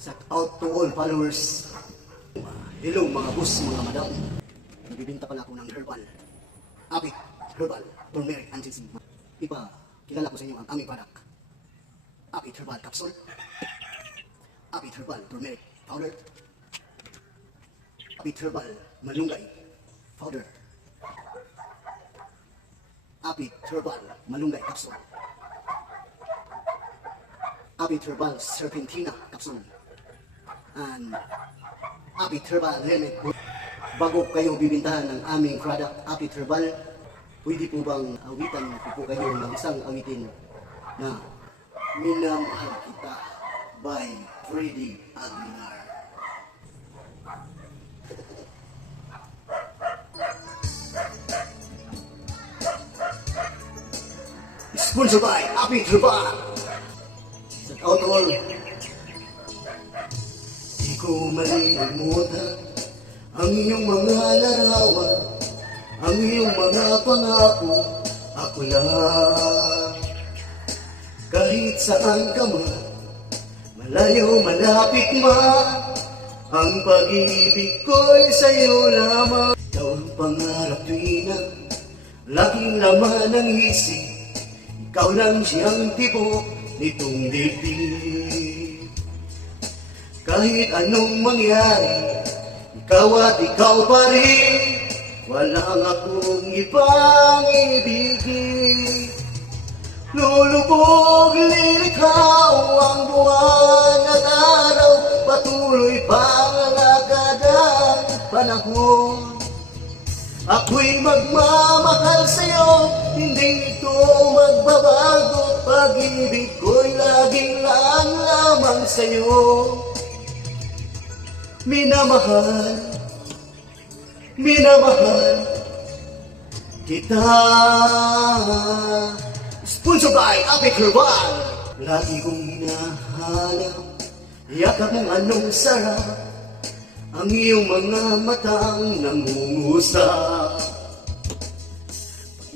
Shout out to all followers. Hello mga boss, mga madam. Nagbibinta pala ako ng herbal. Apit Herbal Turmeric and Ginseng. Kilala ko sa inyo ang aming product. Apit Herbal Capsule. Apit Herbal Turmeric Powder. Apit Herbal Malunggay Powder. Apit Herbal Malunggay Capsule. Apit Herbal Serpentina Capsule. And Apit Herbal Lemon. Bago kayo bibintahan ng aming product, Apit Herbal, pwede po bang awitan po kayo ng isang awitin na Minamahal Kita by Freddy Aguilar. Sponsored by Apit Herbal. Shout out to all. Di ko malilimutan ang iyong mga larawan, ang iyong mga pangako, ako lang. Kahit saan ka man, malayo malapit man, ang pag-ibig ko'y sa'yo lamang. Ikaw ang pangarap tuwina, laging laman ng isip, ikaw lang siyang tipo nitong dibdib. Kahit anong mangyari, ikaw at ikaw pa rin, walang akong ibang ibigin. Lulubog, lilitaw ang buwan at araw, patuloy pang alagad ang panahon. Ako'y magmamahal sa'yo, hindi ito magbabago, pag-ibig ko'y laging laan lamang sa'yo. Minamahal, minamahal kita. Sponsored by Apit Herbal. Lagi kong hinahanap, yakap mong anong sarap, ang iyong mga matang nangungusap.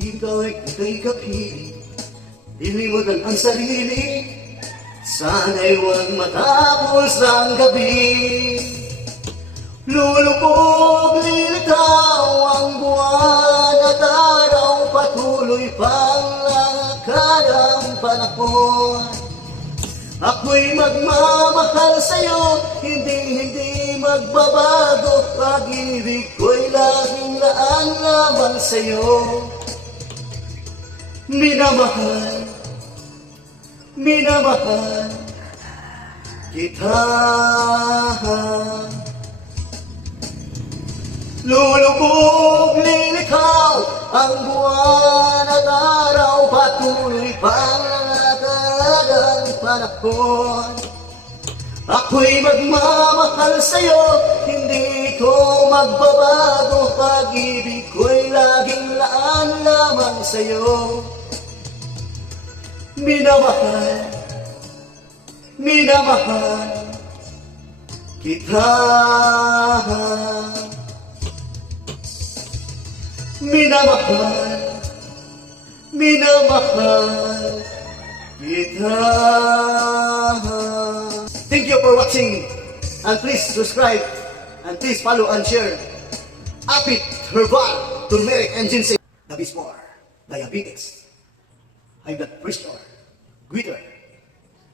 Ikaw ay ika'y kapiling, dilimutan ang sarili, sana'y huwag matapos ang gabi. Lulubog, lilitaw ang buwan at araw, patuloy pang lakad ang panahon. Ako'y magmamahal sa'yo, hindi magbabago, pag-ibig ko'y laging laan lamang sa'yo. Minamahal, minamahal kita. Lulubog, lilitaw ang buwan at araw, patuloy pang lakad ang panahon. Ako'y magmamahal sa'yo, hindi ito magbabago, pag-ibig ko'y laging laan lamang sa'yo. Minamahal, minamahal kita. Minamahal, minamahal kita. Thank you for watching, and please subscribe, and please follow and share Apit Herbal Turmeric and Ginseng. The best for diabetes, high blood pressure, goiter,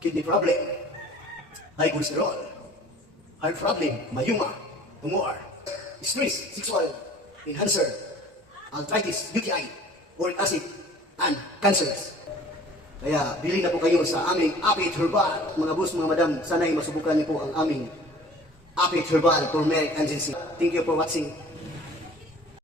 kidney problem, high cholesterol, heart problem, mayuma, tumor, stress, sexual enhancer, arthritis, UTI, uric acid, and cancers. Kaya bili na po kayo sa aming Apit Herbal. Mga boss, mga madam, sana'y masubukan niyo po ang aming Apit Herbal Turmeric and Ginseng. Thank you for watching.